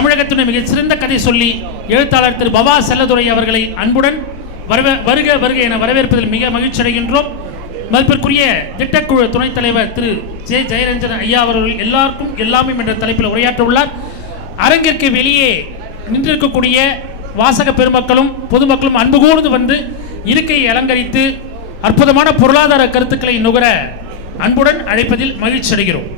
தமிழகத்தினுடைய மிகச்சிறந்த கதை சொல்லி எழுத்தாளர் திரு பவா செல்லதுரை அவர்களை அன்புடன் வருக வருக என வரவேற்பதில் மிக மகிழ்ச்சி அடைகின்றோம். மதிப்பிற்குரிய திட்டக்குழு துணைத் தலைவர் திரு ஜெயரஞ்சன் ஐயா அவர்கள் எல்லாருக்கும் எல்லாமே என்ற தலைப்பில் உரையாற்ற உள்ளார். அரங்கிற்கு வெளியே நின்றிருக்கக்கூடிய வாசக பெருமக்களும் பொதுமக்களும் அன்பு கூர்ந்து வந்து இருக்கையை அலங்கரித்து அற்புதமான பொருளாதார கருத்துக்களை நுகர அன்புடன் அழைப்பதில் மகிழ்ச்சி அடைகிறோம்.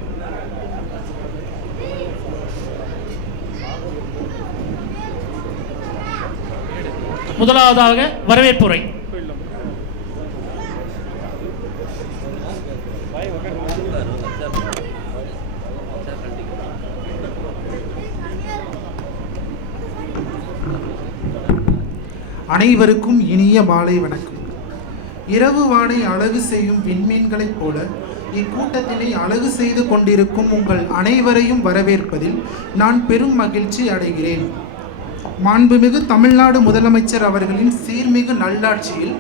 முதலாவதாக வரவேற்புரை. அனைவருக்கும் இனிய மாலை வணக்கம். இரவு வானை அழகு செய்யும் விண்மீன்களைப் போல இக்கூட்டத்தினை அழகு செய்து கொண்டிருக்கும் உங்கள் அனைவரையும் வரவேற்பதில் நான் பெரும் மகிழ்ச்சி அடைகிறேன். மாண்புமிகு தமிழ்நாடு முதலமைச்சர் அவர்களின் சீர்மிகு நல்லாட்சியில்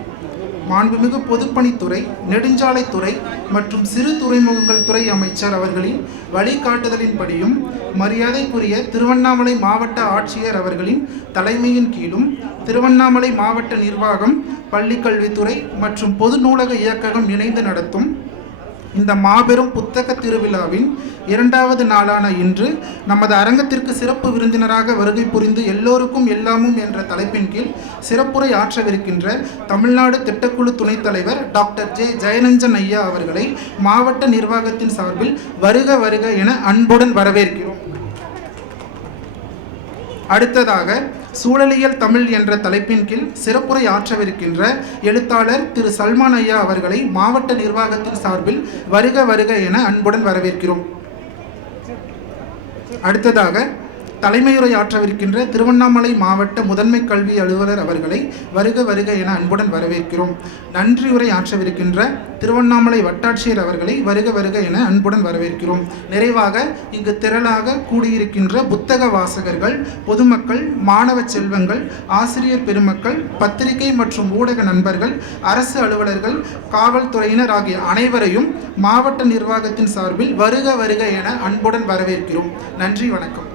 மாண்புமிகு பொதுப்பணித்துறை, நெடுஞ்சாலைத்துறை மற்றும் சிறு துறைமுகங்கள் துறை அமைச்சர் அவர்களின் வழிகாட்டுதலின்படியும் மரியாதைக்குரிய திருவண்ணாமலை மாவட்ட ஆட்சியர் அவர்களின் தலைமையின் கீழும் திருவண்ணாமலை மாவட்ட நிர்வாகம், பள்ளிக்கல்வித்துறை மற்றும் பொது நூலக இயக்ககம் இணைந்து நடத்தும் இந்த மாபெரும் புத்தக திருவிழாவின் 2வது நாளான இன்று நமது அரங்கத்திற்கு சிறப்பு விருந்தினராக வருகை புரிந்து எல்லோருக்கும் எல்லாமும் என்ற தலைப்பின் கீழ் சிறப்புரை ஆற்றவிருக்கின்ற தமிழ்நாடு திட்டக்குழு துணைத் தலைவர் டாக்டர் ஜெயரஞ்சன் ஐயா அவர்களை மாவட்ட நிர்வாகத்தின் சார்பில் வருக வருக என அன்புடன் வரவேற்கிறோம். அடுத்ததாக சூழலியல் தமிழ் என்ற தலைப்பின் கீழ் சிறப்புரை ஆற்றவிருக்கின்ற எழுத்தாளர் திரு சல்மான் ஐயா அவர்களை மாவட்ட நிர்வாகத்தின் சார்பில் வருக வருக என அன்புடன் வரவேற்கிறோம். அடுத்ததாக தலைமையுரை ஆற்றவிருக்கின்ற திருவண்ணாமலை மாவட்ட முதன்மை கல்வி அலுவலர் அவர்களை வருக வருக என அன்புடன் வரவேற்கிறோம். நன்றியுரை ஆற்றவிருக்கின்ற திருவண்ணாமலை வட்டாட்சியர் அவர்களை வருக வருக என அன்புடன் வரவேற்கிறோம். நிறைவாக இங்கு திரளாக கூடியிருக்கின்ற புத்தக வாசகர்கள், பொதுமக்கள், மாணவ செல்வங்கள், ஆசிரியர் பெருமக்கள், பத்திரிகை மற்றும் ஊடக நண்பர்கள், அரசு அலுவலர்கள், காவல்துறையினர் ஆகிய அனைவரையும் மாவட்ட நிர்வாகத்தின் சார்பில் வருக வருக என அன்புடன் வரவேற்கிறோம். நன்றி, வணக்கம்.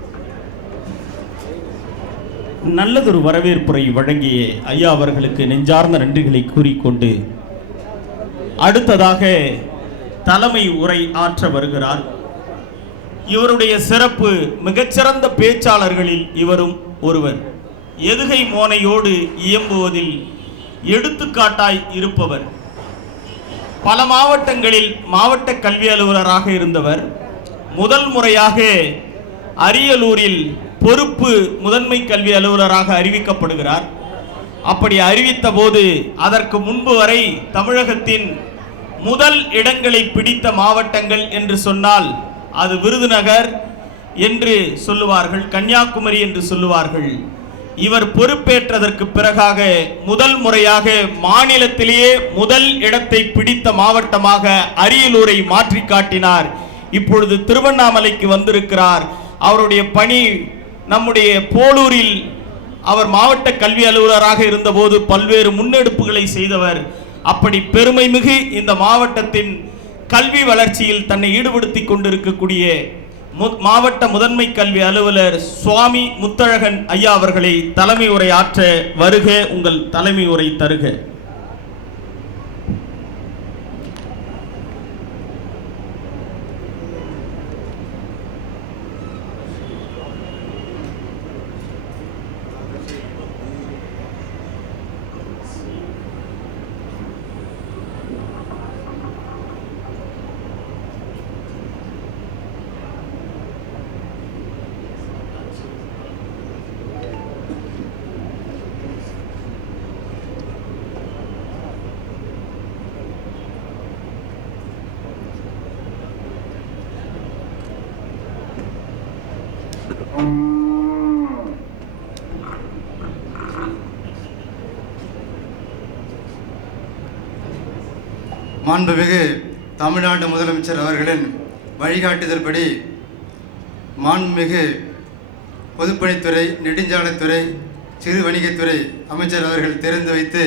நல்லதொரு வரவேற்புரை வழங்கிய ஐயா அவர்களுக்கு நெஞ்சார்ந்த நன்றிகளை கூறிக்கொண்டு அடுத்ததாக தலைமை உரை ஆற்ற வருகிறார். இவருடைய சிறப்பு மிகச்சிறந்த பேச்சாளர்களில் இவரும் ஒருவர். எதுகை மோனையோடு இயம்புவதில் எடுத்துக்காட்டாய் இருப்பவர். பல மாவட்டங்களில் மாவட்ட கல்வி அலுவலராக இருந்தவர். முதல் முறையாக அரியலூரில் பொறுப்பு முதன்மை கல்வி அலுவலராக அறிவிக்கப்படுகிறார். அப்படி அறிவித்த போது அதற்கு முன்பு வரை தமிழகத்தின் முதல் இடங்களை பிடித்த மாவட்டங்கள் என்று சொன்னால் அது விருதுநகர் என்று சொல்லுவார்கள், கன்னியாகுமரி என்று சொல்லுவார்கள். இவர் பொறுப்பேற்றதற்கு பிறகாக முதல் முறையாக மாநிலத்திலேயே முதல் இடத்தை பிடித்த மாவட்டமாக அரியலூரை மாற்றி காட்டினார். இப்பொழுது திருவண்ணாமலைக்கு வந்திருக்கிறார். அவருடைய பணி நம்முடைய போலூரில் அவர் மாவட்ட கல்வி அலுவலராக இருந்தபோது பல்வேறு முன்னெடுப்புகளை செய்தவர். அப்படி பெருமை மிகு இந்த மாவட்டத்தின் கல்வி வளர்ச்சியில் தன்னை ஈடுபடுத்தி கொண்டிருக்கக்கூடிய மாவட்ட முதன்மை கல்வி அலுவலர் சுவாமி முத்தழகன் ஐயா அவர்களை தலைமை உரை ஆற்ற வருக, உங்கள் தலைமை உரை தருக. மாண்புமிகு தமிழ்நாடு முதலமைச்சர் அவர்களின் வழிகாட்டுதல்படி மாண்புமிகு பொதுப்பணித்துறை, நெடுஞ்சாலைத்துறை, சிறு வணிகத்துறை அமைச்சர் அவர்கள் திறந்து வைத்து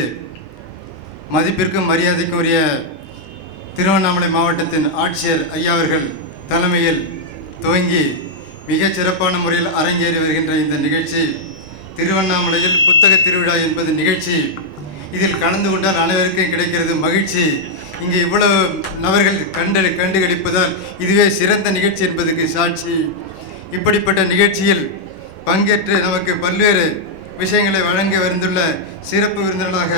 மதிப்பிற்கும் மரியாதைக்கும் உரிய திருவண்ணாமலை மாவட்டத்தின் ஆட்சியர் ஐயா அவர்கள் தலைமையில் துவங்கி மிகச் சிறப்பான முறையில் அரங்கேறி வருகின்ற இந்த நிகழ்ச்சி திருவண்ணாமலையில் புத்தக திருவிழா என்பது நிகழ்ச்சி. இதில் கலந்து கொண்டால் அனைவருக்கும் கிடைக்கிறது மகிழ்ச்சி. இங்கே இவ்வளவு நபர்கள் கண்டுகளிப்பதால் இதுவே சிறந்த நிகழ்ச்சி என்பதற்கு சாட்சி. இப்படிப்பட்ட நிகழ்ச்சியில் பங்கேற்று நமக்கு பல்வேறு விஷயங்களை வழங்க வந்துள்ள சிறப்பு விருந்தினராக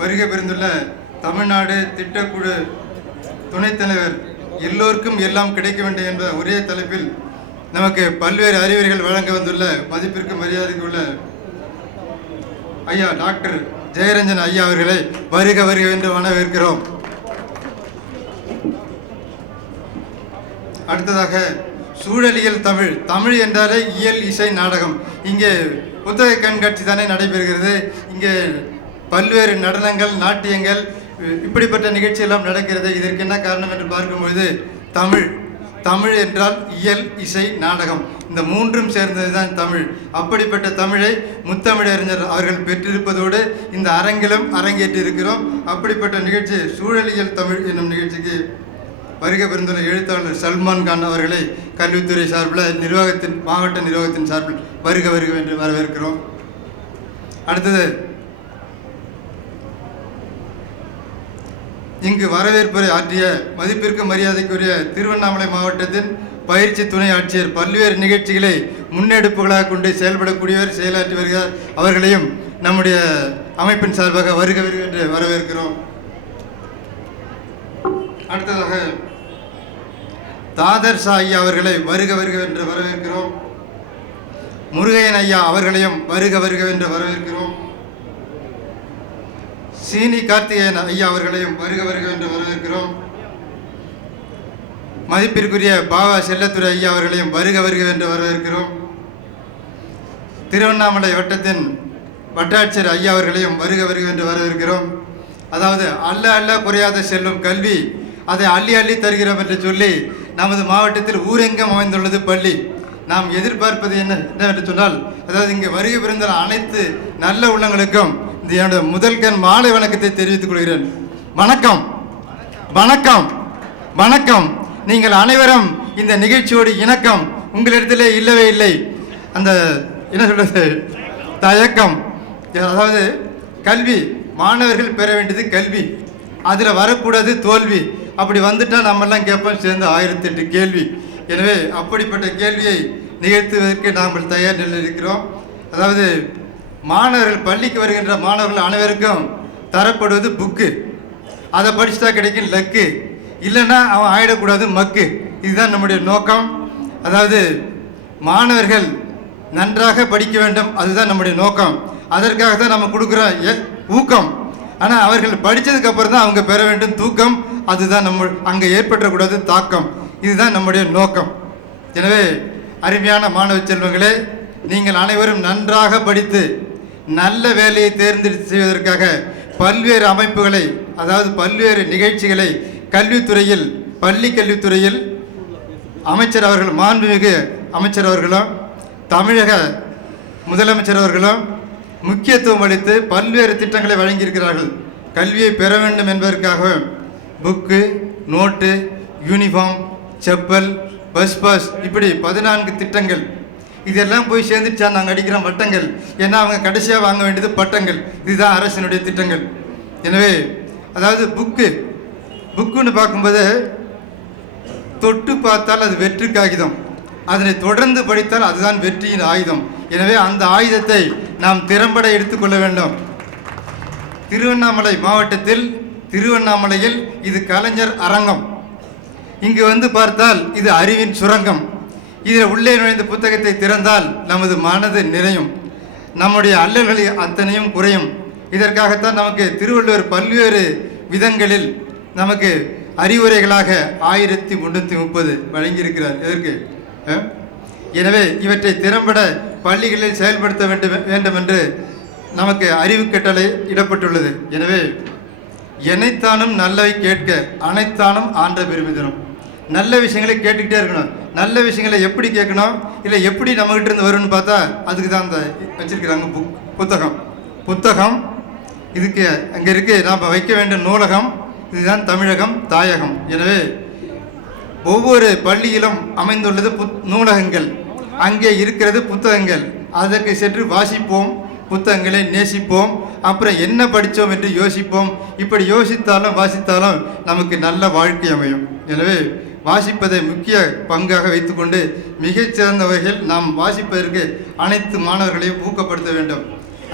வருகை புரிந்துள்ள தமிழ்நாடு திட்டக்குழு துணைத் தலைவர் எல்லோருக்கும் எல்லாம் கிடைக்க வேண்டும் என்ற ஒரே தலைப்பில் நமக்கு பல்வேறு அறிவுரைகள் வழங்க வந்துள்ள மதிப்பிற்கு மரியாதைக்குள்ள ஐயா டாக்டர் ஜெயரஞ்சன் ஐயா அவர்களை வருக வருக என்று வரவேற்கிறோம். அடுத்ததாக சூழலியல் தமிழ் என்றாலே இயல் இசை நாடகம். இங்கே புத்தக கண்காட்சி தானே நடைபெறுகிறது. இங்கே பல்வேறு நடனங்கள் நாட்டியங்கள் இப்படிப்பட்ட நிகழ்ச்சி எல்லாம் நடக்கிறது. இதற்கு என்ன காரணம் என்று பார்க்கும்பொழுது தமிழ் என்றால் இயல் இசை நாடகம், இந்த மூன்றும் சேர்ந்தது தான் தமிழ். அப்படிப்பட்ட தமிழை முத்தமிழறிஞர் அவர்கள் பெற்றிருப்பதோடு இந்த அரங்கிலும் அரங்கேற்றி இருக்கிறோம். அப்படிப்பட்ட நிகழ்ச்சி சூழலியல் தமிழ் என்னும் நிகழ்ச்சிக்கு வருகை புரிந்துள்ள எழுத்தாளர் சல்மான் கான் அவர்களை கல்வித்துறை சார்பில் மாவட்ட நிர்வாகத்தின் சார்பில் வருக என்று வரவேற்கிறோம். அடுத்தது இங்கு வரவேற்புரை ஆற்றிய மதிப்பிற்கு மரியாதைக்குரிய திருவண்ணாமலை மாவட்டத்தின் பயிற்சி துணை ஆட்சியர் பல்வேறு நிகழ்ச்சிகளை முன்னெடுப்புகளாக கொண்டு செயல்படக்கூடியவர் செயலாற்றி வருகிறார். அவர்களையும் நம்முடைய அமைப்பின் சார்பாக வருக என்று வரவேற்கிறோம். அடுத்ததாக தாதர்ஷா ஐயா அவர்களை வருக என்று வரவேற்கிறோம். முருகையன் ஐயா அவர்களையும் வருக என்று வரவேற்கிறோம். சீனி கார்த்திகேயன் ஐயா அவர்களையும் வருக என்று வரவேற்கிறோம். மதிப்பிற்குரிய பாவா செல்லத்துறை ஐயா அவர்களையும் வருக என்று வரவேற்கிறோம். திருவண்ணாமலை வட்டத்தின் வட்டாட்சியர் ஐயா அவர்களையும் வருக என்று வரவேற்கிறோம். அதாவது அல்ல குறையாத செல்லும் கல்வி, அதை அள்ளி தருகிறோம் என்று சொல்லி நமது மாவட்டத்தில் ஊரெங்கும் அமைந்துள்ளது பள்ளி. நாம் எதிர்பார்ப்பது என்னவென்று சொன்னால், அதாவது இங்கே வருகை புரிந்த அனைத்து நல்ல உள்ளங்களுக்கும் இந்த என்னுடைய முதல் கண் மாலை வணக்கத்தை தெரிவித்துக் கொள்கிறேன். வணக்கம் வணக்கம் வணக்கம். நீங்கள் அனைவரும் இந்த நிகழ்ச்சியோடு இணக்கம் உங்களிடத்திலே இல்லவே இல்லை. அந்த என்ன சொல்றது, தயக்கம். அதாவது கல்வி, மாணவர்கள் பெற வேண்டியது கல்வி, அதில் வரக்கூடாது தோல்வி. அப்படி வந்துட்டால் நம்மெல்லாம் கேட்போம் சேர்ந்து 1008 கேள்வி. எனவே அப்படிப்பட்ட கேள்வியை நிகழ்த்துவதற்கு நாங்கள் தயார் நிலையில் இருக்கிறோம். அதாவது மாணவர்கள், பள்ளிக்கு வருகின்ற மாணவர்கள் அனைவருக்கும் தரப்படுவது புக்கு. அதை படிச்சுட்டா கிடைக்கும் லக்கு, இல்லைன்னா அவன் ஆயிடக்கூடாது மக்கு. இதுதான் நம்முடைய நோக்கம். அதாவது மாணவர்கள் நன்றாக படிக்க வேண்டும், அதுதான் நம்முடைய நோக்கம். அதற்காக தான் நம்ம கொடுக்குற ஊக்கம். ஆனால் அவர்கள் படித்ததுக்கு அப்புறம் தான் அவங்க பெற வேண்டும் தூக்கம். அதுதான் நம்ம அங்கே ஏற்பட்டக்கூடாது தாக்கம். இதுதான் நம்முடைய நோக்கம். எனவே அருமையான மாணவ செல்வங்களே, நீங்கள் அனைவரும் நன்றாக படித்து நல்ல வேலையை தேர்ந்தெடுத்து செய்வதற்காக பல்வேறு அமைப்புகளை, அதாவது பல்வேறு நிகழ்ச்சிகளை கல்வித்துறையில், பள்ளி கல்வித்துறையில் அமைச்சர் அவர்கள், மாண்புமிகு அமைச்சர் அவர்களும் தமிழக முதலமைச்சர் அவர்களும் முக்கியத்துவம் அளித்து பல்வேறு திட்டங்களை வழங்கியிருக்கிறார்கள். கல்வியை பெற வேண்டும் என்பதற்காக book, note, uniform, chappal, bus pass, இப்படி 14 திட்டங்கள். இதெல்லாம் போய் சேர்ந்துச்சா நாங்கள் அடிக்கிறோம் வட்டங்கள். ஏன்னா அவங்க கடைசியாக வாங்க வேண்டியது பட்டங்கள். இதுதான் அரசினுடைய திட்டங்கள். எனவே அதாவது புக்குன்னு பார்க்கும்போது தொட்டு பார்த்தால் அது வெற்றி காகிதம், அதனை தொடர்ந்து படித்தால் அதுதான் வெற்றியின் ஆயுதம். எனவே அந்த ஆயுதத்தை நாம் திறம்பட எடுத்துக்கொள்ள வேண்டும். திருவண்ணாமலை மாவட்டத்தில், திருவண்ணாமலையில் இது கலைஞர் அரங்கம். இங்கு வந்து பார்த்தால் இது அறிவின் சுரங்கம். இதில் உள்ளே நுழைந்த புத்தகத்தை திறந்தால் நமது மனது நிறையும், நம்முடைய அல்லல்கள் அத்தனையும் குறையும். இதற்காகத்தான் நமக்கு திருவள்ளுவர் பல்வேறு விதங்களில் நமக்கு அறிவுரைகளாக 1330 வழங்கியிருக்கிறார். எதற்கு? எனவே இவற்றை திறம்பட பள்ளிகளில் செயல்படுத்த வேண்டும் என்று நமக்கு அறிவு கட்டளை இடப்பட்டுள்ளது. எனவே எனைத்தானும் நல்லவை கேட்க அனைத்தானும் ஆன்ற பெருமிதரும். நல்ல விஷயங்களை கேட்டுக்கிட்டே இருக்கணும். நல்ல விஷயங்களை எப்படி கேட்கணும், இல்லை எப்படி நம்மகிட்ட இருந்து வரும்னு பார்த்தா அதுக்கு தான் அந்த வச்சிருக்கிறாங்க புத்தகம். இதுக்கு அங்கே இருக்கு நாம் வைக்க வேண்டிய நூலகம். இதுதான் தமிழகம் தாயகம். எனவே ஒவ்வொரு பள்ளியிலும் அமைந்துள்ளது நூலகங்கள். அங்கே இருக்கிறது புத்தகங்கள். அதற்கு சென்று வாசிப்போம், புத்தகங்களை நேசிப்போம், அப்புறம் என்ன படித்தோம் என்று யோசிப்போம். இப்படி யோசித்தாலும் வாசித்தாலும் நமக்கு நல்ல வாழ்க்கை அமையும். எனவே வாசிப்பதை முக்கிய பங்காக வைத்துக்கொண்டு மிகச்சிறந்த வகையில் நாம் வாசிப்பதற்கு அனைத்து மாணவர்களையும் ஊக்கப்படுத்த வேண்டும்.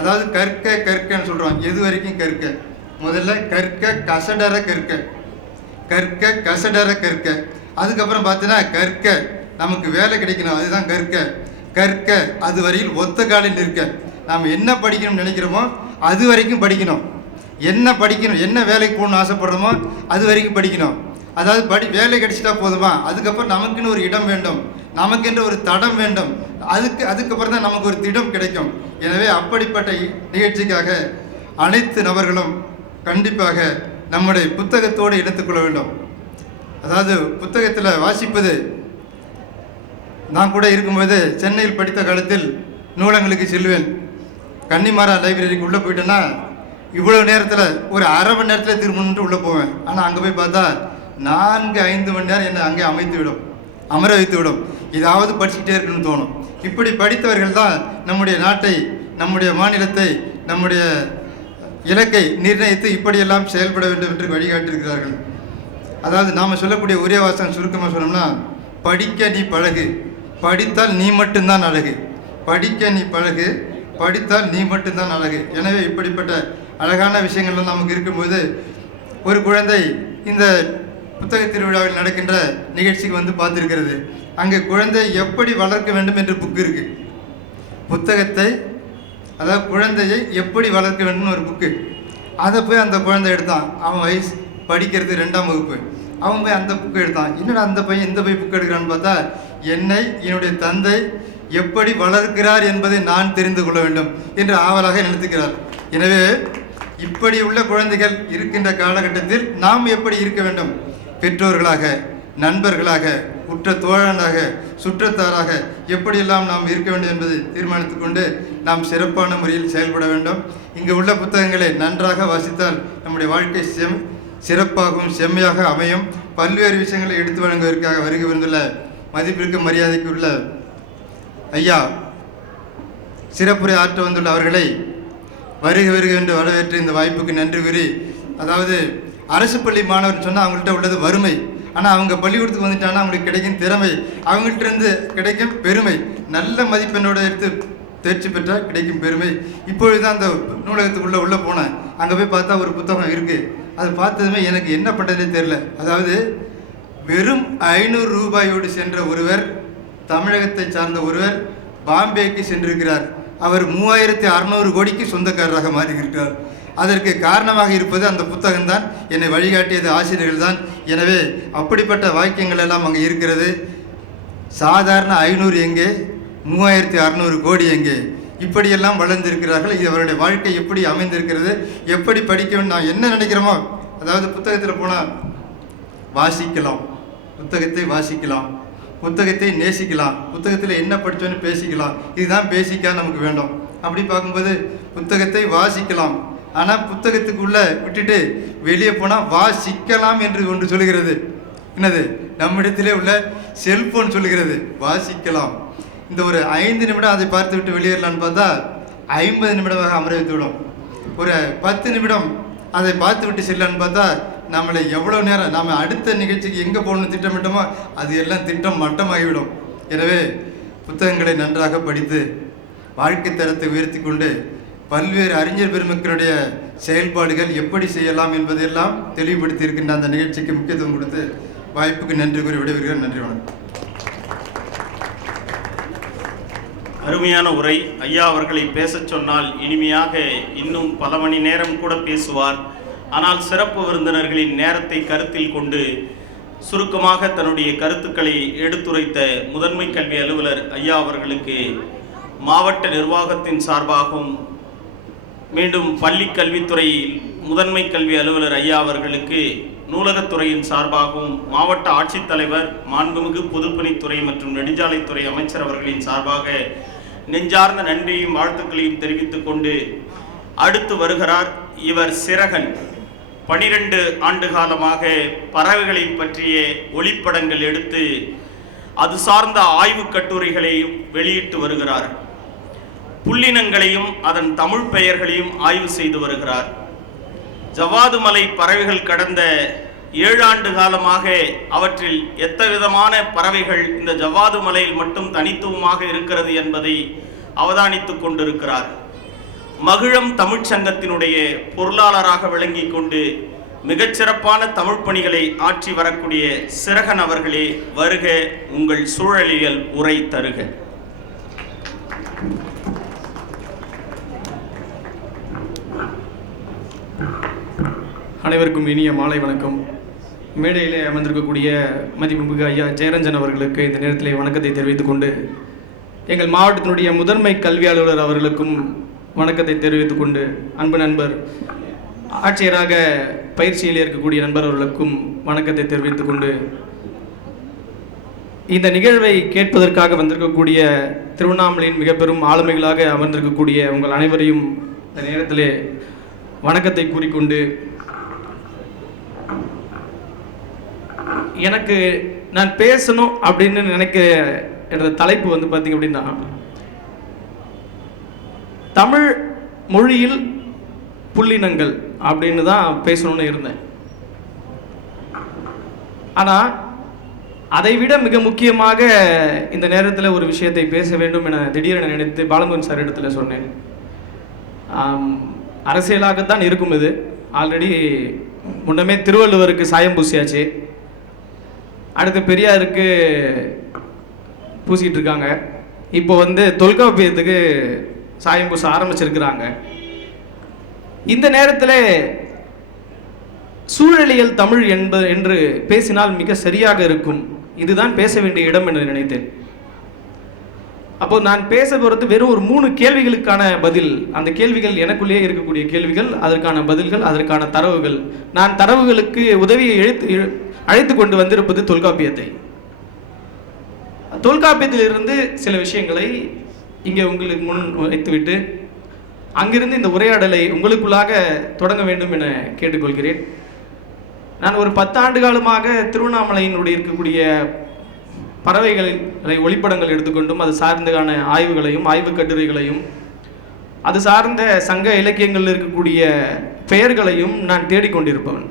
அதாவது கற்க கற்கன்னு சொல்கிறோம். எது வரைக்கும் கற்க? முதல்ல கற்க கசடர கற்க, கற்க கசடர கற்க. அதுக்கப்புறம் பார்த்தீங்கன்னா கற்க நமக்கு வேலை கிடைக்கணும், அதுதான் கற்க. கற்க அது வரையில் ஒத்த காலில் நிற்க. நாம் என்ன படிக்கணும்னு நினைக்கிறோமோ அது வரைக்கும் படிக்கணும். என்ன படிக்கணும், என்ன வேலைக்கு போகணும்னு ஆசைப்படுறோமோ அது வரைக்கும் படிக்கணும். அதாவது வேலை கிடைச்சிட்டா போதுமா? அதுக்கப்புறம் நமக்குன்னு ஒரு இடம் வேண்டும், நமக்கென்று ஒரு தடம் வேண்டும். அதுக்கப்புறம் தான் நமக்கு ஒரு திடம் கிடைக்கும். எனவே அப்படிப்பட்ட நிகழ்ச்சிக்காக அனைத்து நபர்களும் கண்டிப்பாக நம்முடைய புத்தகத்தோடு இணைத்துக்கொள்ள வேண்டும். அதாவது புத்தகத்தில் வாசிப்பது, நான் கூட இருக்கும்போது சென்னையில் படித்த காலத்தில் நூலகங்களுக்கு செல்வேன். கன்னிமாரா லைப்ரரிக்கு உள்ளே போயிட்டேன்னா இவ்வளோ நேரத்தில் ஒரு அரை மணி நேரத்தில் திரும்பணுன்ட்டு உள்ளே போவேன். ஆனால் அங்கே போய் பார்த்தா 4-5 மணி நேரம் என்னை அங்கே அமர வைத்து விடும். இதாவது படிச்சுக்கிட்டே இருக்குன்னு தோணும். இப்படி படித்தவர்கள் தான் நம்முடைய நாட்டை, நம்முடைய மாநிலத்தை, நம்முடைய இலக்கை நிர்ணயித்து இப்படியெல்லாம் செயல்பட வேண்டும் என்று வழிகாட்டியிருக்கிறார்கள். அதாவது நாம் சொல்லக்கூடிய ஒரே வாசகம் சுருக்கமாக சொன்னோம்னா, படிக்க நீ பழகு, படித்தால் நீ மட்டும்தான் அழகு. படிக்க நீ பழகு, படித்தால் நீ மட்டும்தான் அழகு. எனவே இப்படிப்பட்ட அழகான விஷயங்கள்லாம் நமக்கு இருக்கும்போது ஒரு குழந்தை இந்த புத்தக திருவிழாவில் நடக்கின்ற நிகழ்ச்சிக்கு வந்து பார்த்துருக்கிறது. அங்கே குழந்தை எப்படி வளர்க்க வேண்டும் என்று புக்கு இருக்குது. புத்தகத்தை, அதாவது குழந்தையை எப்படி வளர்க்க வேண்டும்னு ஒரு புக்கு. அதை போய் அந்த குழந்தை எடுத்தான். அவன் வயசு படிக்கிறது 2ஆம் வகுப்பு. அவன் போய் அந்த புக்கு எடுத்தான். என்னடா அந்த பையன் இந்த போய் புக்கு எடுக்கிறான்னு பார்த்தா, என்னை என்னுடைய தந்தை எப்படி வளர்க்கிறார் என்பதை நான் தெரிந்து கொள்ள வேண்டும் என்று ஆவலாக நினைத்துக்கிறார். எனவே இப்படி உள்ள குழந்தைகள் இருக்கின்ற காலகட்டத்தில் நாம் எப்படி இருக்க வேண்டும்? பெற்றோர்களாக, நண்பர்களாக, உற்ற தோழனாக, சுற்றத்தாராக எப்படியெல்லாம் நாம் இருக்க வேண்டும் என்பதை தீர்மானித்துக் கொண்டு நாம் சிறப்பான முறையில் செயல்பட வேண்டும். இங்கு உள்ள புத்தகங்களை நன்றாக வாசித்தால் நம்முடைய வாழ்க்கை சிறப்பாகவும் செம்மையாக அமையும். பல்வேறு விஷயங்களை எடுத்து வழங்குவதற்காக வருகை வந்துள்ள மதிப்பிற்கு மரியாதைக்கு உள்ள ஐயா சிறப்புரை ஆற்ற வந்துள்ள அவர்களை வருக என்று வரவேற்று இந்த வாய்ப்புக்கு நன்றி கூறி, அதாவது அரசு பள்ளி மாணவர் சொன்னால் அவங்கள்ட்ட உள்ளது வறுமை, ஆனால் அவங்க பள்ளிக்கூடத்துக்கு வந்துட்டாங்கன்னா அவங்களுக்கு கிடைக்கும் திறமை, அவங்கள்ட்ட இருந்து கிடைக்கும் பெருமை. நல்ல மதிப்பெண்ணோடு எடுத்து தேர்ச்சி பெற்றால் கிடைக்கும் பெருமை. இப்பொழுது தான் அந்த நூலகத்துக்குள்ளே உள்ளே போனேன். அங்கே போய் பார்த்தா ஒரு புத்தகம் இருக்குது. அதை பார்த்ததுமே எனக்கு என்ன பண்ணுறதே தெரில. அதாவது வெறும் 500 ரூபாயோடு சென்ற ஒருவர், தமிழகத்தை சார்ந்த ஒருவர் பாம்பேக்கு சென்றிருக்கிறார். அவர் 3600 கோடிக்கு சொந்தக்காரராக மாறியிருக்கிறார். அதற்கு காரணமாக இருப்பது அந்த புத்தகம்தான், என்னை வழிகாட்டியது ஆசிரியர்கள் தான். எனவே அப்படிப்பட்ட வாக்கியங்கள் எல்லாம் அங்கே இருக்கிறது. சாதாரண 500 எங்கே, 3600 கோடி எங்கே? இப்படியெல்லாம் வளர்ந்திருக்கிறார்கள். இது அவருடைய வாழ்க்கை எப்படி அமைந்திருக்கிறது, எப்படி படிக்க வேண்டும், நான் என்ன நினைக்கிறோமோ. அதாவது புத்தகத்தில் போனால் வாசிக்கலாம், புத்தகத்தை வாசிக்கலாம், புத்தகத்தை நேசிக்கலாம், புத்தகத்தில் என்ன படித்தோன்னு பேசிக்கலாம். இதுதான் பேசிக்காக நமக்கு வேண்டும். அப்படி பார்க்கும்போது புத்தகத்தை வாசிக்கலாம், ஆனால் புத்தகத்துக்குள்ளே விட்டுட்டு வெளியே போனால் வாசிக்கலாம் என்று ஒன்று சொல்லுகிறது. என்னது? நம்மிடத்திலே உள்ள செல்போன் சொல்லுகிறது வாசிக்கலாம். இந்த ஒரு 5 நிமிடம் அதை பார்த்து விட்டு வெளியேறலான்னு பார்த்தா 50 நிமிடமாக அமர வைத்து விடும். ஒரு 10 நிமிடம் அதை பார்த்து விட்டு செல்லலான்னு பார்த்தா நம்மளை எவ்வளோ நேரம் நாம் அடுத்த நிகழ்ச்சிக்கு எங்கே போகணும்னு திட்டமிட்டோமோ அது எல்லாம் திட்டம் மட்டமாகிவிடும். எனவே புத்தகங்களை நன்றாக படித்து வாழ்க்கை தரத்தை உயர்த்தி கொண்டு பல்வேறு அறிஞர் பெருமக்களுடைய செயல்பாடுகள் எப்படி செய்யலாம் என்பதையெல்லாம் தெளிவுபடுத்தி இருக்கின்ற அந்த நிகழ்ச்சிக்கு முக்கியத்துவம் கொடுத்து வாய்ப்புக்கு நன்றி கூறி விடைபெறுகிறேன். நன்றி, வணக்கம். அருமையான உரை. ஐயா அவர்களை பேசச் சொன்னால் இனிமையாக இன்னும் பல மணி நேரம் கூட பேசுவார். ஆனால் சிறப்பு விருந்தினர்களின் நேரத்தை கருத்தில் கொண்டு சுருக்கமாக தன்னுடைய கருத்துக்களை எடுத்துரைத்த முதன்மை கல்வி அலுவலர் ஐயா அவர்களுக்கு மாவட்ட நிர்வாகத்தின் சார்பாகவும், மீண்டும் பள்ளி கல்வித்துறையில் முதன்மை கல்வி அலுவலர் ஐயா அவர்களுக்கு நூலகத்துறையின் சார்பாகவும், மாவட்ட ஆட்சித்தலைவர், மாண்புமிகு பொதுப்பணித்துறை மற்றும் நெடுஞ்சாலைத்துறை அமைச்சர் அவர்களின் சார்பாக நெஞ்சார்ந்த நன்றியையும் வாழ்த்துக்களையும் தெரிவித்துக் கொண்டு அடுத்து வருகிறார் இவர் சிறகன். 12 ஆண்டு காலமாக பறவைகளை பற்றிய ஒளிப்படங்கள் எடுத்து அது சார்ந்த ஆய்வுக் கட்டுரைகளையும் வெளியிட்டு வருகிறார். புள்ளினங்களையும் அதன் தமிழ் பெயர்களையும் ஆய்வு செய்து வருகிறார். ஜவ்வாது மலை பறவைகள் கடந்த 7 ஆண்டு காலமாக அவற்றில் எத்தவிதமான பறவைகள் இந்த ஜவ்வாது மலையில் மட்டும் தனித்துவமாக இருக்கிறது என்பதை அவதானித்துக் கொண்டிருக்கிறார். மகிழம் தமிழ்ச்சங்கத்தினுடைய பொருளாளராக விளங்கி கொண்டு மிகச்சிறப்பான தமிழ் பணிகளை ஆற்றி வரக்கூடிய சிறகன் அவர்களே, வருக, உங்கள் சூழலியல் உரை தருக. அனைவருக்கும் இனிய மாலை வணக்கம். மேடையிலே அமர்ந்திருக்கக்கூடிய மதிப்புமிகு ஐயா ஜெயரஞ்சன் அவர்களுக்கு இந்த நேரத்திலே வணக்கத்தை தெரிவித்துக் கொண்டு, எங்கள் மாவட்டத்தினுடைய முதன்மை கல்வி அலுவலர் அவர்களுக்கும் வணக்கத்தை தெரிவித்துக் கொண்டு, அன்பு நண்பர் ஆட்சியராக பயிற்சியில் இருக்கக்கூடிய நண்பர் அவர்களுக்கும் வணக்கத்தை தெரிவித்துக் கொண்டு, இந்த நிகழ்வை கேட்பதற்காக வந்திருக்கக்கூடிய திருவண்ணாமலையின் மிக பெரும் ஆளுமைகளாக அமர்ந்திருக்கக்கூடிய உங்கள் அனைவரையும் இந்த நேரத்திலே வணக்கத்தை கூறிக்கொண்டு, எனக்கு நான் பேசணும் அப்படின்னு நினைக்கிற எனது தலைப்பு வந்து பார்த்தீங்க அப்படின்னா, தமிழ் மொழியில் புள்ளினங்கள் அப்படின்னு தான் பேசணும்னு இருந்தேன். ஆனால் அதை விட மிக முக்கியமாக இந்த நேரத்தில் ஒரு விஷயத்தை பேச வேண்டும் என திடீரென நினைத்து பாலமுருகன் சார் இடத்துல சொன்னேன். அரசியலாகத்தான் இருக்கும். இது ஆல்ரெடி முன்னமே திருவள்ளுவருக்கு சாயம் பூசியாச்சு, அடுத்து பெரியாருக்கு பூசிக்கிட்டு இருக்காங்க, இப்போ வந்து தொல்காப்பியத்துக்கு சாயம் பூச ஆரம்பிச்சிருக்கிறாங்க. இந்த நேரத்தில் சூழலியல் தமிழ் என்று பேசினால் மிக சரியாக இருக்கும். இதுதான் பேச வேண்டிய இடம் என்று நினைத்தேன். அப்போ நான் பேச போகிறது வெறும் ஒரு 3 கேள்விகளுக்கான பதில். அந்த கேள்விகள் எனக்குள்ளேயே இருக்கக்கூடிய கேள்விகள், அதற்கான பதில்கள், அதற்கான தரவுகள். நான் தரவுகளுக்கு உதவியை அழைத்து கொண்டு வந்திருப்பது தொல்காப்பியத்தை. தொல்காப்பியத்திலிருந்து சில விஷயங்களை இங்கே உங்களுக்கு முன் வைத்துவிட்டு அங்கிருந்து இந்த உரையாடலை உங்களுக்குள்ளாக தொடங்க வேண்டும் என கேட்டுக்கொள்கிறேன். நான் ஒரு 10 ஆண்டு காலமாக திருவண்ணாமலையினுடைய இருக்கக்கூடிய பறவைகளை ஒளிப்படங்கள் எடுத்துக்கொண்டும் அது சார்ந்தான ஆய்வுகளையும் ஆய்வு கட்டுரைகளையும் அது சார்ந்த சங்க இலக்கியங்களில் இருக்கக்கூடிய பெயர்களையும் நான் தேடிக்கொண்டிருப்பவன்.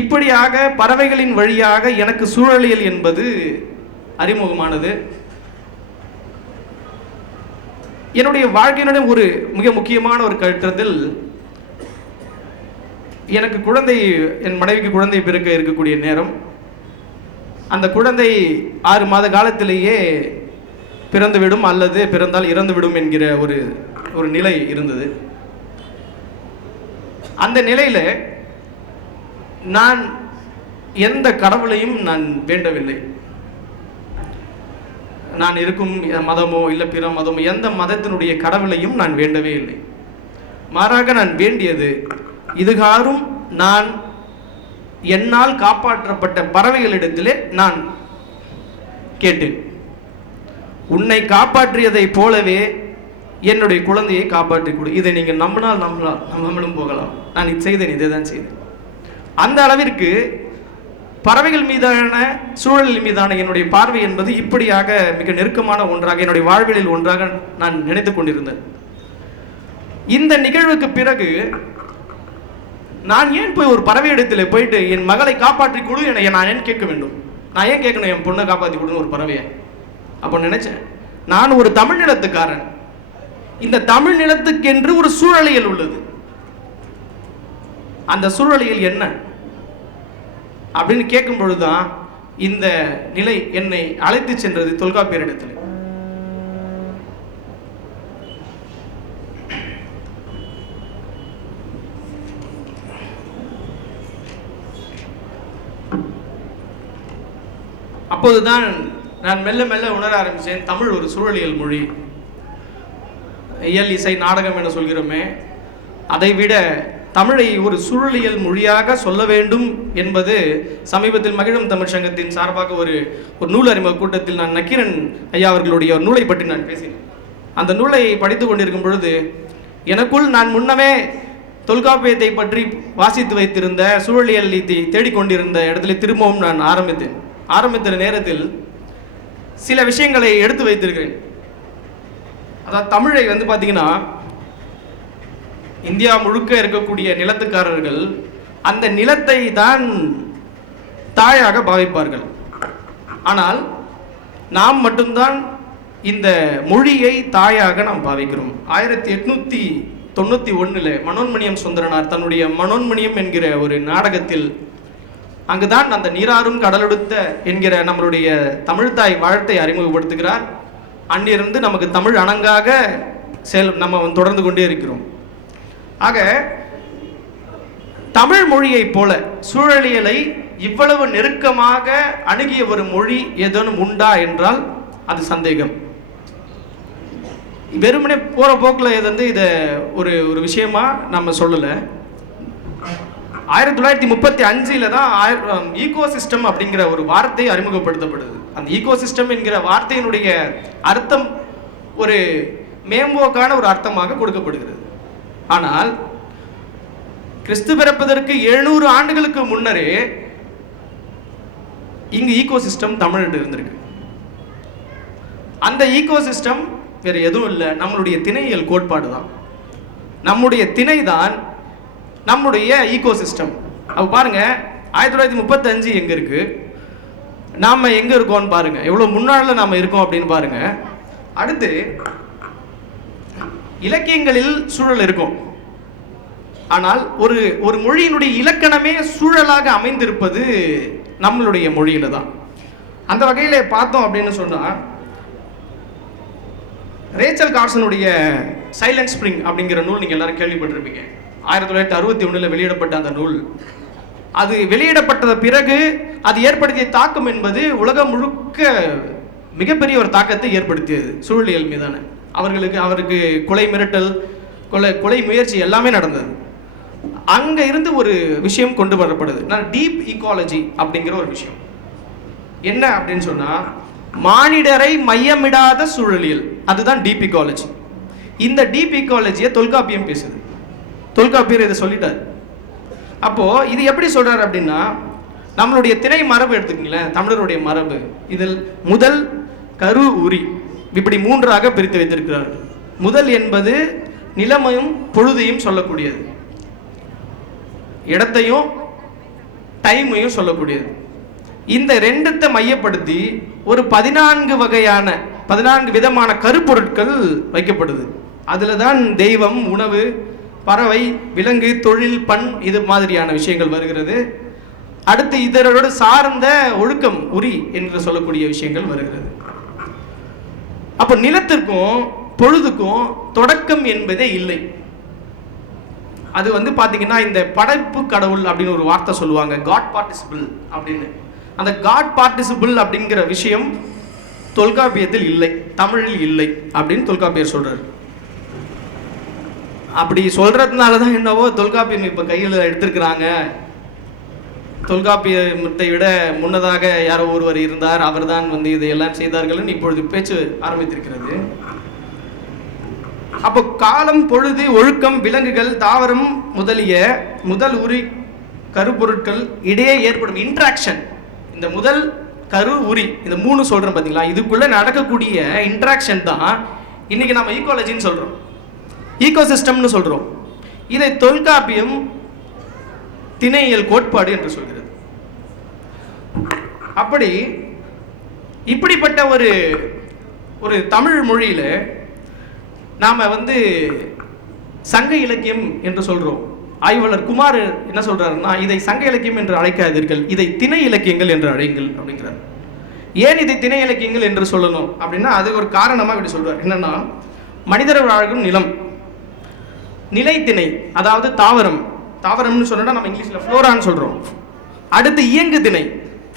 இப்படியாக பறவைகளின் வழியாக எனக்கு சூழலியல் என்பது அறிமுகமானது. என்னுடைய வாழ்க்கையினுடைய ஒரு மிக முக்கியமான ஒரு கட்டத்தில் எனக்கு என் மனைவிக்கு குழந்தை பிறக்க இருக்கக்கூடிய நேரம், அந்த குழந்தை 6 மாத காலத்திலேயே பிறந்துவிடும் அல்லது பிறந்தால் இறந்துவிடும் என்கிற ஒரு நிலை இருந்தது. அந்த நிலையில நான் எந்த கடவுளையும் நான் வேண்டவில்லை. நான் இருக்கும் மதமோ இல்லை பிற மதமோ எந்த மதத்தினுடைய கடவுளையும் நான் வேண்டவே இல்லை. மாறாக நான் வேண்டியது, இதுகாரும் நான் என்னால் காப்பாற்றப்பட்ட பறவைகளிடத்திலே நான் கேட்டேன், உன்னை காப்பாற்றியதை போலவே என்னுடைய குழந்தையை காப்பாற்றிக் கொடு. இதை நீங்கள் நம்பினாலும் போகலாம். நான் இது செய்தேன், இதை தான் செய்தேன். அந்த அளவிற்கு பறவைகள் மீதான சூழல் மீதான என்னுடைய பார்வை என்பது இப்படியாக மிக நெருக்கமான ஒன்றாக என்னுடைய வாழ்வியலில் ஒன்றாக நான் நினைத்து கொண்டிருந்தேன். இந்த நிகழ்வுக்கு பிறகு நான் ஏன் போய் ஒரு பறவை இடத்துல போயிட்டு என் மகளை காப்பாற்றி கொடு என நான் ஏன் கேட்க வேண்டும்? நான் ஏன் கேட்கணும் என் பொண்ணை காப்பாற்றி கொடுன்னு ஒரு பறவையை? அப்போ நினைச்சேன், நான் ஒரு தமிழ் நிலத்துக்காரன். இந்த தமிழ் நிலத்துக்கென்று ஒரு சூழலியல் உள்ளது. அந்த சூழலியல் என்ன அப்படின்னு கேட்கும் பொழுதுதான் இந்த நிலை என்னை அழைத்து சென்றது தொல்காப்பியர் இடத்துல. அப்போதுதான் நான் மெல்ல மெல்ல உணர ஆரம்பித்தேன், தமிழ் ஒரு சூழலியல் மொழி. இயல் இசை நாடகம் என சொல்கிறோமே, அதை விட தமிழை ஒரு சூழலியல் மொழியாக சொல்ல வேண்டும் என்பது சமீபத்தில் மகிழும் தமிழ் சங்கத்தின் சார்பாக ஒரு நூல் அறிமுக கூட்டத்தில் நான் நக்கீரன் ஐயா அவர்களுடைய ஒரு நூலை பற்றி நான் பேசினேன். அந்த நூலை படித்து கொண்டிருக்கும் பொழுது எனக்குள் நான் முன்னமே தொல்காப்பியத்தை பற்றி வாசித்து வைத்திருந்த சூழலியல் தேடிக்கொண்டிருந்த இடத்துல திரும்பவும் நான் ஆரம்பித்த நேரத்தில் சில விஷயங்களை எடுத்து வைத்திருக்கிறேன். அதாவது தமிழை வந்து பார்த்தீங்கன்னா, இந்தியா முழுக்க இருக்கக்கூடிய நிலத்துக்காரர்கள் அந்த நிலத்தை தான் தாயாக பாவிப்பார்கள். ஆனால் நாம் மட்டும்தான் இந்த மொழியை தாயாக நாம் பாவிக்கிறோம். 1891 மனோன்மணியம் சுந்தரனார் தன்னுடைய மனோன்மணியம் என்கிற ஒரு நாடகத்தில் அங்குதான் அந்த நீராறும் கடலெடுத்த என்கிற நம்மளுடைய தமிழ்தாய் வாழ்த்தை அறிமுகப்படுத்துகிறார். அன்றிருந்து நமக்கு தமிழ் அணங்காக நம்ம தொடர்ந்து கொண்டே இருக்கிறோம். ஆக தமிழ் மொழியைப் போல சூழலியலை இவ்வளவு நெருக்கமாக அணுகிய ஒரு மொழி ஏதேனும் உண்டா என்றால் அது சந்தேகம். வெறுமனே போற போக்கில் இது வந்து இதை ஒரு விஷயமா நம்ம சொல்லலை. 1935 தான் ஈகோ சிஸ்டம் அப்படிங்கிற ஒரு வார்த்தை அறிமுகப்படுத்தப்படுது. அந்த ஈகோ சிஸ்டம் என்கிற வார்த்தையினுடைய அர்த்தம் ஒரு மேம்போக்கான ஒரு அர்த்தமாக கொடுக்கப்படுகிறது. ஆனால் கிறிஸ்து பிறப்பதற்கு 700 ஆண்டுகளுக்கு முன்னரே இங்கு ஈகோ சிஸ்டம் தமிழ்கிட்ட இருந்திருக்கு. அந்த ஈகோ சிஸ்டம் வேற எதுவும் இல்லை, நம்மளுடைய திணையியல் கோட்பாடு தான். நம்முடைய திணை தான் நம்முடைய ஈகோ சிஸ்டம். அப்போ பாருங்க, 1935 எங்க இருக்கு, நாம எங்க இருக்கோம்னு பாருங்க, எவ்வளவு முன்னால நாம இருக்கோம் அப்படின்னு பாருங்க. அடுத்து இலக்கியங்களில் சூழல் இருக்கும். ஆனால் ஒரு மொழியினுடைய இலக்கணமே சூழலாக அமைந்திருப்பது நம்மளுடைய மொழியில தான். அந்த வகையில பார்த்தோம் அப்படின்னு சொன்னா, ரேச்சல் கார்சனுடைய சைலண்ட் ஸ்ப்ரிங் அப்படிங்கிற நூல் நீங்க எல்லாரும் கேள்விப்பட்டிருப்பீங்க. 1961 வெளியிடப்பட்ட அந்த நூல், அது வெளியிடப்பட்ட பிறகு அது ஏற்படுத்திய தாக்கம் என்பது உலகம் முழுக்க மிகப்பெரிய ஒரு தாக்கத்தை ஏற்படுத்தியது சூழலியல் மீதான. அவருக்கு கொலை மிரட்டல், கொலை முயற்சி எல்லாமே நடந்தது. அங்க இருந்து ஒரு விஷயம் கொண்டு வரப்படுது, டீப் ஈகாலஜி அப்படிங்கிற ஒரு விஷயம். என்ன அப்படின்னு சொன்னா, மானிடரை மையமிடாத சூழலியல், அதுதான் டீப் ஈகாலஜி. இந்த டீப் ஈகாலஜியை தொல்காப்பியம் பேசுது. தொல்காப்பியர் இதை சொல்லிட்டார். அப்போ இது எப்படி சொல்றாரு அப்படின்னா, நம்மளுடைய திணை மரபு எடுத்துக்கீங்களேன், தமிழருடைய மரபு, இதில் முதல், கரு, உரி இப்படி 3ஆக பிரித்து வைத்திருக்கிறார். முதல் என்பது நிலமையும் பொழுதையும் சொல்லக்கூடியது, இடத்தையும் டைமையும் சொல்லக்கூடியது. இந்த ரெண்டுத்தை மையப்படுத்தி ஒரு 14 விதமான கருப்பொருட்கள் வைக்கப்படுது. அதுல தான் தெய்வம், உணவு, பறவை, விலங்கு, தொழில், பண் இது மாதிரியான விஷயங்கள் வருகிறது. அடுத்து இதரோடு சார்ந்த ஒழுக்கம், உரி என்று சொல்லக்கூடிய விஷயங்கள் வருகிறது. அப்போ நிலத்திற்கும் பொழுதுக்கும் தொடக்கம் என்பதே இல்லை. அது வந்து பாத்தீங்கன்னா, இந்த படைப்பு கடவுள் அப்படின்னு ஒரு வார்த்தை சொல்லுவாங்க, காட் பார்ட்டிசிபிள் அப்படின்னு. அந்த காட் பார்ட்டிசிபிள் அப்படிங்கிற விஷயம் தொல்காப்பியத்தில் இல்லை, தமிழில் இல்லை அப்படின்னு தொல்காப்பியர் சொல்றாரு. அப்படி சொல்றதுனால தான் என்னவோ தொல்காப்பியம் இப்ப கையில் எடுத்திருக்கிறாங்க. தொல்காப்பியத்தை விட முன்னதாக யாரோ ஒருவர் இருந்தார், அவர் தான் வந்து இதையெல்லாம் செய்தார்கள் இப்பொழுது பேச்சு ஆரம்பித்திருக்கிறது. அப்போ காலம், பொழுது, ஒழுக்கம், விலங்குகள், தாவரம் முதலிய முதல் உரி கருப்பொருட்கள் இடையே ஏற்படும் இன்ட்ராக்ஷன், இந்த முதல், கரு, உரி இந்த 3 சொல்றோம் பாத்தீங்களா, இதுக்குள்ள நடக்கக்கூடிய இன்ட்ராக்ஷன் தான் இன்னைக்கு நம்ம ஈகாலஜின்னு சொல்றோம், ஈகோசிஸ்டம்னு சொல்றோம். இதை தொல்காப்பியம் திணையியல் கோட்பாடு என்று சொல்கிறது. அப்படி இப்படிப்பட்ட ஒரு தமிழ் மொழியில நாம வந்து சங்க இலக்கியம் என்று சொல்றோம். ஆய்வாளர் குமார் என்ன சொல்றாருன்னா, இதை சங்க இலக்கியம் என்று அழைக்காதீர்கள், இதை திணை இலக்கியங்கள் என்று அழைங்கள் அப்படிங்கிறார். ஏன் இதை திணை இலக்கியங்கள் என்று சொல்லணும் அப்படின்னா, அது ஒரு காரணமா இப்படி சொல்றார். என்னன்னா, மனிதர் வாழும் நிலம், நிலைத்திணை, அதாவது தாவரம்னு சொன்னா நம்ம இங்கிலீஷ்ல ஃப்ளோரான்னு சொல்றோம். அடுத்து இயங்கு திணை,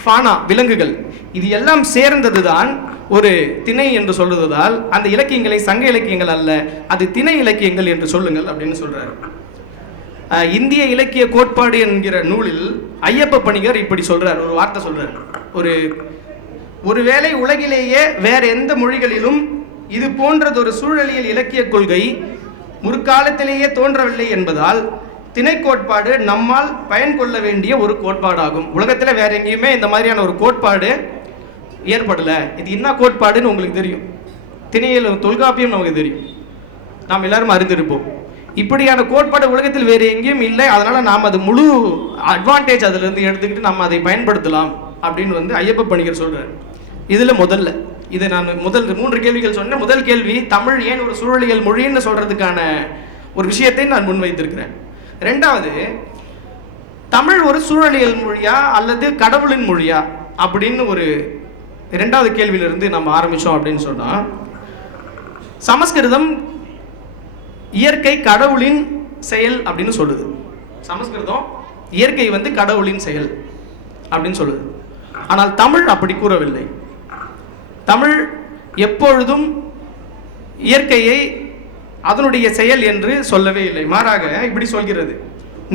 ஃபானா, விலங்குகள், இது எல்லாம் சேர்ந்ததுதான் ஒரு திணை என்று சொல்றதால் அந்த இலக்கியங்களை சங்க இலக்கியங்கள் அல்ல, அது திணை இலக்கியங்கள் என்று சொல்லுங்கள் அப்படின்னு சொல்றாரு. இந்திய இலக்கிய கோட்பாடு என்கிற நூலில் ஐயப்ப பணிகர் இப்படி சொல்றார், ஒரு வார்த்தை சொல்றார். ஒருவேளை உலகிலேயே வேற எந்த மொழிகளிலும் இது போன்றதொரு சூழலியல் இலக்கிய கொள்கை முற்காலத்திலேயே தோன்றவில்லை என்பதால் திணை கோட்பாடு நம்மால் பயன் கொள்ள வேண்டிய ஒரு கோட்பாடாகும். உலகத்தில் வேற எங்கேயுமே இந்த மாதிரியான ஒரு கோட்பாடு ஏற்படலை. இது என்ன கோட்பாடுன்னு உங்களுக்கு தெரியும். திணையில் தொல்காப்பியம் நமக்கு தெரியும், நாம் எல்லாரும் அறிந்திருப்போம். இப்படியான கோட்பாடு உலகத்தில் வேறு எங்கேயும் இல்லை. அதனால் நாம் அது முழு அட்வான்டேஜ் அதிலிருந்து எடுத்துக்கிட்டு நம்ம அதை பயன்படுத்தலாம் அப்படின்னு ஐயப்ப பணிகர் சொல்கிறார். இதில் முதல்ல இது நான் முதல் 3 கேள்விகள் சொன்னேன். முதல் கேள்வி, தமிழ் ஏன் ஒரு சூழலியல் மொழின்னு சொல்கிறதுக்கான ஒரு விஷயத்தை நான் முன்வைத்திருக்கிறேன். ரெண்டாவது, தமிழ் ஒரு சூழலியல் மொழியா அல்லது கடவுளின் மொழியா அப்படின்னு ஒரு 2வது கேள்வியிலிருந்து நம்ம ஆரம்பித்தோம் அப்படின்னு சொன்னால், சமஸ்கிருதம் இயற்கை கடவுளின் செயல் அப்படின்னு சொல்லுது. சமஸ்கிருதம் இயற்கை கடவுளின் செயல் அப்படின்னு சொல்லுது. ஆனால் தமிழ் அப்படி கூறவில்லை. தமிழ் எப்பொழுதும் இயற்கையை அதனுடைய செயல் என்று சொல்லவே இல்லை. மாறாக இப்படி சொல்கிறது,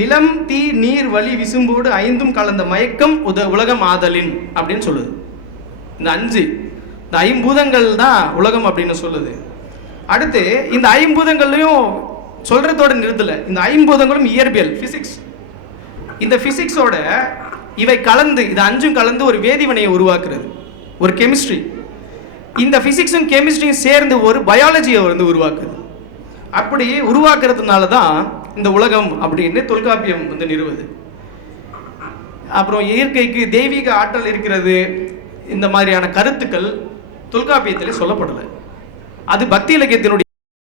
நிலம் தீ நீர் வளி விசும்போடு 5ம் கலந்த மயக்கம் உலகம் ஆதலின் அப்படின்னு சொல்லுது. இந்த 5 இந்த 5 பூதங்கள் தான் உலகம் அப்படின்னு சொல்லுது. அடுத்து இந்த 5 பூதங்களையும் சொல்றதோட நிறுத்தல. இந்த 5 பூதங்களும் இயற்பியல், பிசிக்ஸ். இந்த பிசிக்ஸோட இவை கலந்து, இது 5ம் கலந்து ஒரு வேதிவினையை உருவாக்குறது, ஒரு கெமிஸ்ட்ரி. இந்த பிசிக்ஸும் கெமிஸ்ட்ரியும் சேர்ந்து ஒரு பயாலஜியை உருவாக்குது. அப்படி உருவாக்குறதுனால தான் இந்த உலகம் அப்படின்னு தொல்காப்பியம் நிறுவுது. அப்புறம் இயற்கைக்கு தெய்வீக ஆற்றல் இருக்கிறது, இந்த மாதிரியான கருத்துக்கள் தொல்காப்பியத்தில் சொல்லப்படலை. அது பக்தி இலக்கியத்தினுடைய